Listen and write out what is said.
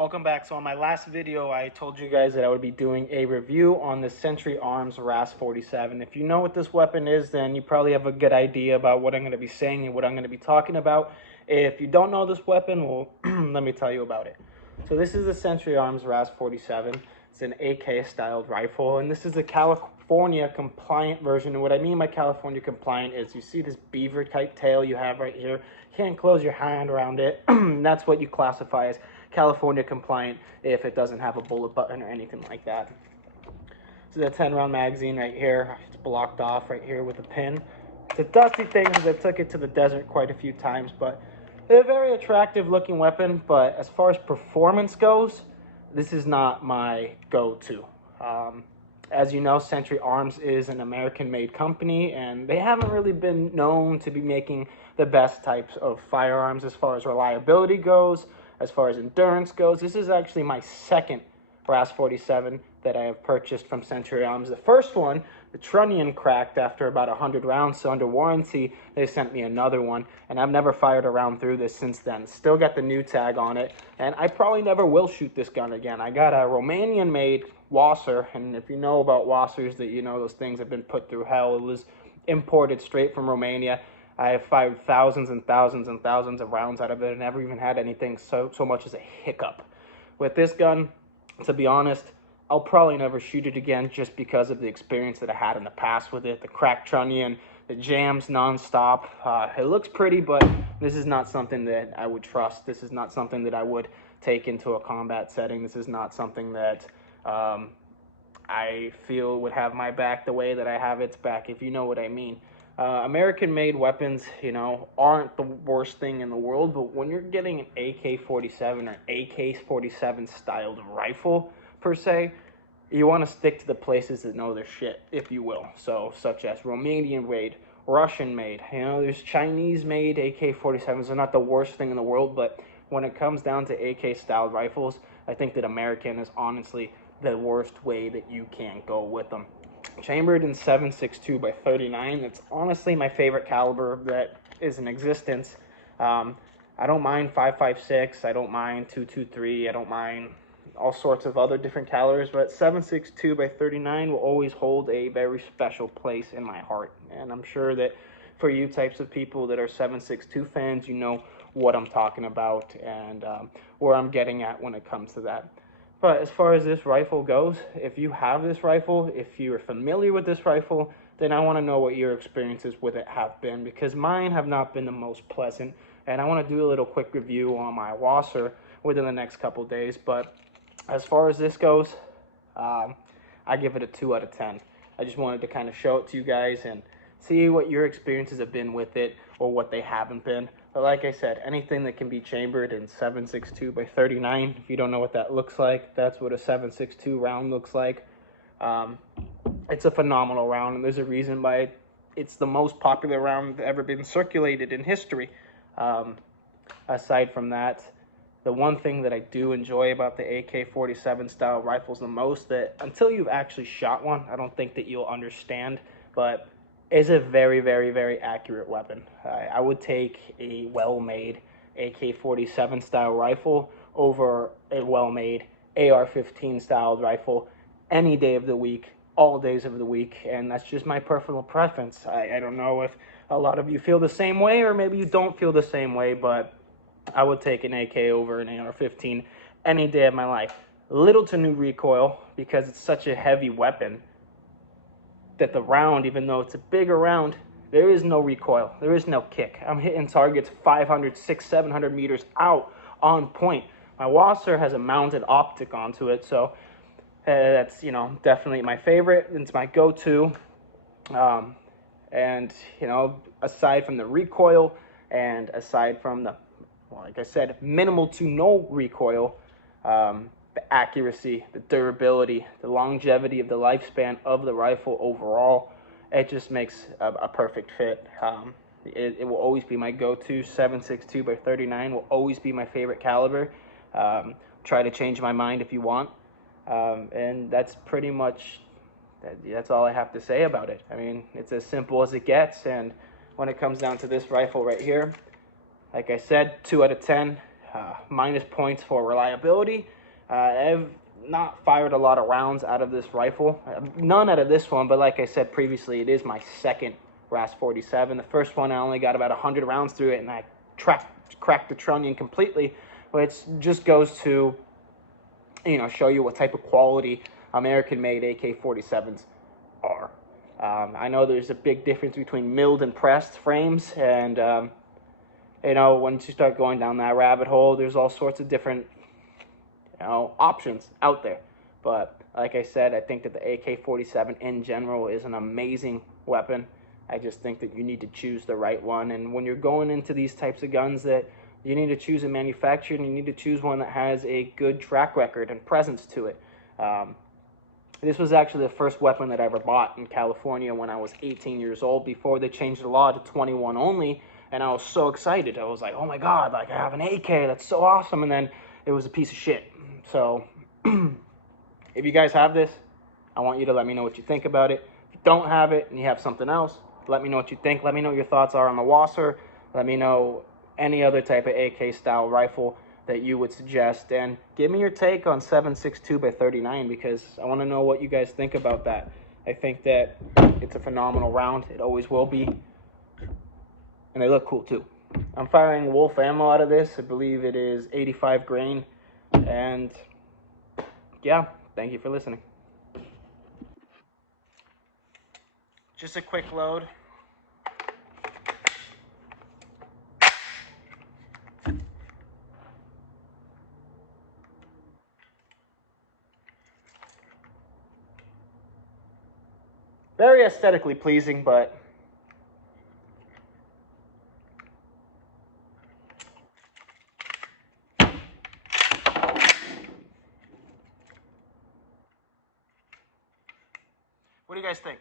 Welcome back. So on my last video, I told you guys that I would be doing a review on the Century Arms RAS-47. If you know what this weapon is, then you probably have a good idea about what I'm going to be saying and what I'm going to be talking about. If you don't know this weapon, well, let me tell you about it. So this is the Century Arms RAS-47. It's an AK-styled rifle, and this is a California compliant version. And what I mean by California compliant is you see this beaver type tail you have right here. You can't close your hand around it. That's what you classify as California compliant if it doesn't have a bullet button or anything like that. So the 10-round magazine right here, it's blocked off right here with a pin. It's a dusty thing because I took it to the desert quite a few times, but they're a very attractive looking weapon. But as far as performance goes, this is not my go-to. As you know, Century Arms is an American-made company, and they haven't really been known to be making the best types of firearms as far as reliability goes, as far as endurance goes. This is actually my second RAS-47 that I have purchased from Century Arms. The first one, the trunnion cracked after about 100 rounds, so under warranty, they sent me another one, and I've never fired a round through this since then. Still got the new tag on it, and I probably never will shoot this gun again. I got a Romanian-made Wasser, and if you know about Wassers, that you know those things have been put through hell. It was imported straight from Romania. I have fired thousands and thousands and thousands of rounds out of it and never even had anything so much as a hiccup. With this gun, to be honest, I'll probably never shoot it again just because of the experience that I had in the past with it. The cracked trunnion, the jams nonstop. It looks pretty, but this is not something that I would trust. This is not something that I would take into a combat setting. This is not something that I feel would have my back the way that I have its back, if you know what I mean. American-made weapons, you know, aren't the worst thing in the world, but when you're getting an AK-47 or AK-47 styled rifle, per se, you want to stick to the places that know their shit, if you will. So, such as Romanian-made, Russian-made, you know, there's Chinese-made AK-47s. They're not the worst thing in the world, but when it comes down to AK-styled rifles, I think that American is honestly the worst way that you can go with them. Chambered in 7.62 by 39. That's honestly my favorite caliber that is in existence. I don't mind 5.56. I don't mind 2.23. I don't mind all sorts of other different calibers, but 7.62 by 39 will always hold a very special place in my heart. And I'm sure that for you types of people that are 7.62 fans, you know what I'm talking about and where I'm getting at when it comes to that. But as far as this rifle goes, if you have this rifle, if you're familiar with this rifle, then I want to know what your experiences with it have been, because mine have not been the most pleasant. And I want to do a little quick review on my Wasser within the next couple days. But as far as this goes, I give it a 2 out of 10. I just wanted to kind of show it to you guys and see what your experiences have been with it or what they haven't been. But like I said, anything that can be chambered in 7.62 by 39, if you don't know what that looks like, that's what a 7.62 round looks like. It's a phenomenal round, and there's a reason why it's the most popular round that ever been circulated in history. Aside from that, the one thing that I do enjoy about the AK-47 style rifles the most, that until you've actually shot one, I don't think that you'll understand, but is a very, very, very accurate weapon. I would take a well-made AK-47 style rifle over a well-made AR-15 styled rifle any day of the week, all days of the week, and that's just my personal preference. I don't know if a lot of you feel the same way, or maybe you don't feel the same way, but I would take an AK over an AR-15 any day of my life. Little to no recoil, because it's such a heavy weapon that the round, even though it's a bigger round, there is no recoil. There is no kick. I'm hitting targets 500, 600, 700 meters out on point. My Wasser has a mounted optic onto it, so that's, you know, definitely my favorite. It's my go-to. And, you know, aside from the recoil and aside from the, well, like I said, minimal to no recoil, the accuracy, the durability, the longevity of the lifespan of the rifle overall, it just makes a perfect fit. It will always be my go-to. 7.62 by 39 will always be my favorite caliber. Try to change my mind if you want. And that's pretty much, that's all I have to say about it. I mean, it's as simple as it gets. And when it comes down to this rifle right here, like I said, 2 out of 10. minus points for reliability. I've not fired a lot of rounds out of this rifle. None out of this one, but like I said previously, it is my second RAS-47. The first one, I only got about 100 rounds through it, and I cracked the trunnion completely. But it just goes to, show you what type of quality American-made AK-47s are. I know there's a big difference between milled and pressed frames, and once you start going down that rabbit hole, there's all sorts of different options out there. But like I said, I think that the AK-47 in general is an amazing weapon. I just think that you need to choose the right one. And when you're going into these types of guns, that you need to choose a manufacturer, and you need to choose one that has a good track record and presence to it. This was actually the first weapon that I ever bought in California when I was 18 years old, before they changed the law to 21 only. And I was so excited. I was like, oh my God, like I have an AK, that's so awesome. And then it was a piece of shit. So if you guys have this, I want you to let me know what you think about it. If you don't have it and you have something else, let me know what you think. Let me know what your thoughts are on the Wasser. Let me know any other type of AK style rifle that you would suggest, and give me your take on 7.62x39, because I want to know what you guys think about that. I think that it's a phenomenal round. It always will be, and they look cool too. I'm firing Wolf ammo out of this. I believe it is 85 grain, and yeah, thank you for listening. Just a quick load. Very aesthetically pleasing, but what do you guys think?